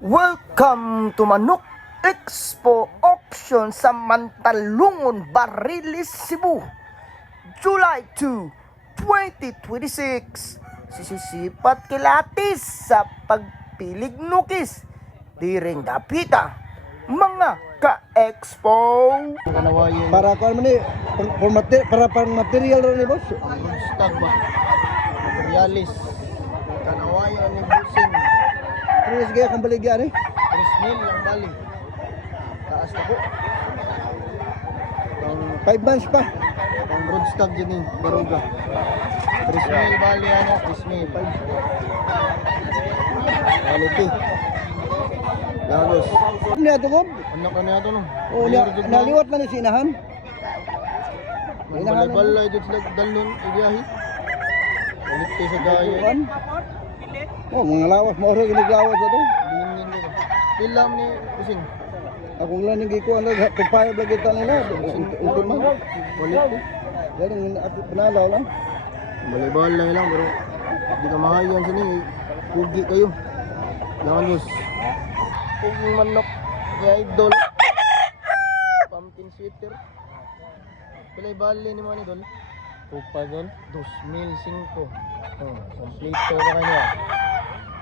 Welcome to Manok Expo Auction sa Mantalungon, Barilis, Cebu, July 2, 2026. Sisisipat kilatis sa pagpilig nukis diring dapita mga ka-expo. Para kuan man ni para pang material ron ni boss. Stag ba? Materialis. Kanawayan ni Busing. Tres gaya kang baligyan eh. 3,000 ang bali. Taas na po. Pang 5 months pa. Pang broadstag dyan eh, baruga. 3,000 bali ano, 3,000. Quality. Lagos. Ni ato ko. Ano ka na ito no? Oh, naliwat man ni sinahan. Balay-balay dyan sila dalon, ibiyahe. Quality sa gaya. Kuan. Oh, mga lawas mo rin ginagawas na to. Lingin nila. Pilam ni Busing. Akong lang nang gikuan na papaya lagi ta nila. Ito man. Quality. Galing ato panalaw lang. Balay-balay lang pero di ka mahayan sa ni. Pugi kayo. Lagos. Puging manok ni Idol. Pumpkin sweater. Pilay bali ni mo ni Idol. Tupa Idol. 2,005. Kompleto ba kanya?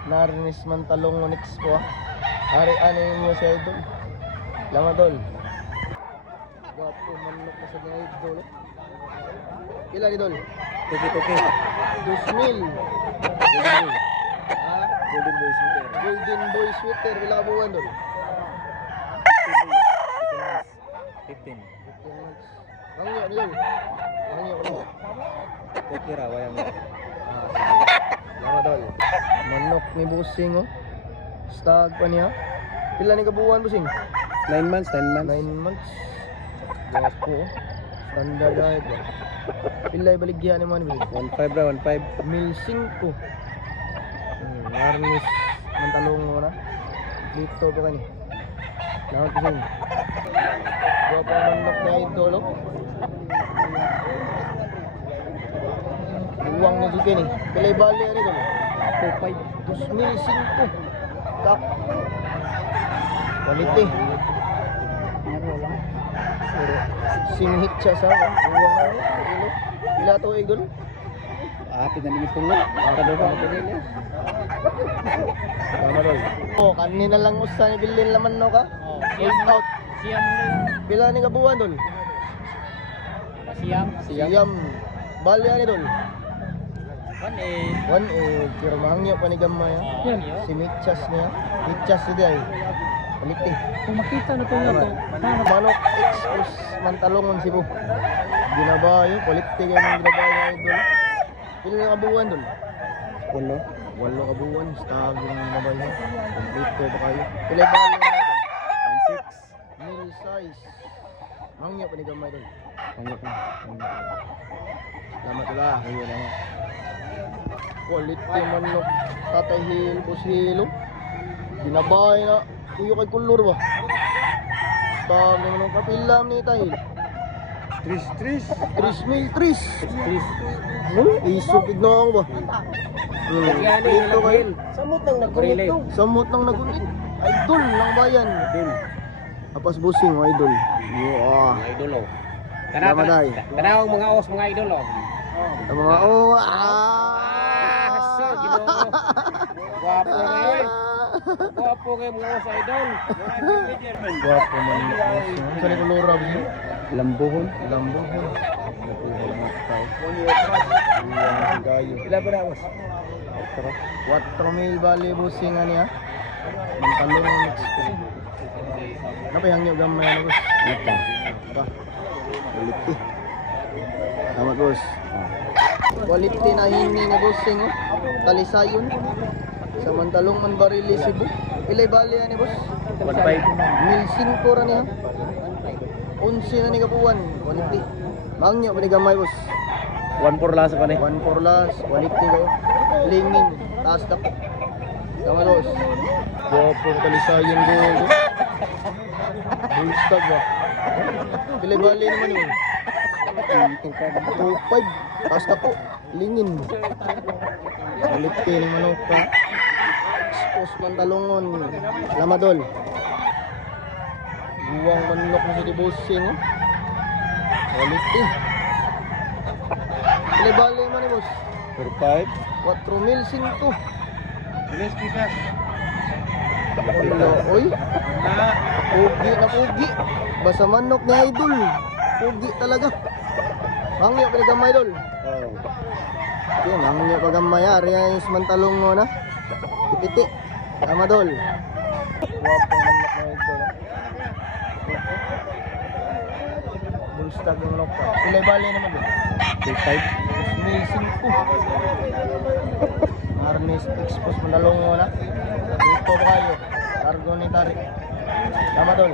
Narinis Mantalungon Expo. Hari-ano niyo si Idol. Lama Idol. Gwapo manok na sa ni Idol. Pila Idol? Tuki-tuki. 2,000. Golden boy sweater. Golden Boy sweater, wala ka buwan doon? 15. 15 months. Ang iyo, Idol. Ang iyo, ano? Tuki ra wayang. Mga Dol. Manok ni Busing, oh. Stag pa niya. Pila ni kabuwan, Busing? 9 months, 10 months. 9 months. Gapo, oh. Standard guide, oh. Pila ibaligyan ni mo ni Busing? 15 ra, 15. 1,500. Warnis Mantalungon na. Dito pa kani. Lahat Busing. Gwapo ang manok ni Idol, oh. Uwang na dito ni. Pilay bali ani Idol. 2,500. Kak. Quality. Pero singhit siya sa uwang na. Ila to Idol. Apit na ni tulog. Kada ba ni. Tama Dol. Oh, kanina lang usa ni bilin laman no ka. Sold out. Siyam Pila ni kabuwan Dol? Siyam. Bali ani Dol. kan 1 pero mahangyo pa ni gamay. yan. Si Mitchas niya. Mitchas niya ay. Quality. Kung makita na ito nga to, Manok Express Mantalungon, Cebu. Ginabayo, quality kayo ng ginabayo ng Idol. Pila na kabuwan Dol? Puno. 8 kabuwan, stag yung ginabayo. Kompleto ba kayo? Pila yung bali na Idol? 1,600. Meal size. Mahangyo pa ni gamay Dol. Salamat Dol. Ayun lang. Quality manok. Tatay Hil, Pusilo. Ginabayo na. Kuyo kay kulor ba? Stag yung manok. Kapilam ni Tahil. Tris. 3,000. Isog ignoong ba? Dito kayo. Samot nang nagkulit. Samot nang nagunit. Idol ng bayan. Tapos Busing, oh, Idol. Wow. idol oh. Salamat ay. Tanawang mga os mga idol oh. Ang mga oh. So, Ginoo. Gwapo ngayon. Gwapo kayo mga os idol. Guwapo man. Sa ni kulor ra ba? Lambuhon. Lambo. Gayo. Ila ba na was? 4,000 bali Busing ani ha. Mantalungon Expo. Napay hangyo gamay na boss. Ito. Ba. Quality. Tama boss. Quality na hini na Busing oh. Talisayon. Sa Mantalungon Barilis, Cebu. Ilay bali ani boss? 1,500 ra niya. 11 na ni kabuwan. Quality. Mangyo pa ni gamay boss. 1 lasa pa ni. 1 las. Quality kayo. Lingin. Taas na po. Tama boss. Gwapo talisayon gold. Bullstag ba? Ilay bali naman yun. 2,500. Taas na po. Lingin. Quality ni manok pa. Expos Mantalongon. Lamadol. Buwang manok na si Dibosing. Oh. Quality. Bale man ni boss. 45. 4,005. Bilis kita. Oy. Pugi na pugi. Basta manok ni Idol. Pugi talaga. Mangyo pa gamay idol. Oh. Okay, mangyo pa gamay ari ay Mantalong mo na. Pipiti. Amadol. Wapong manok na idol. Bulstag yung manok pa. Pilay bali naman doon. 35. Amazing po. Marnes Expos Mantalong mo na. Dito pa kayo. Cargo ni Tarik. Amadol.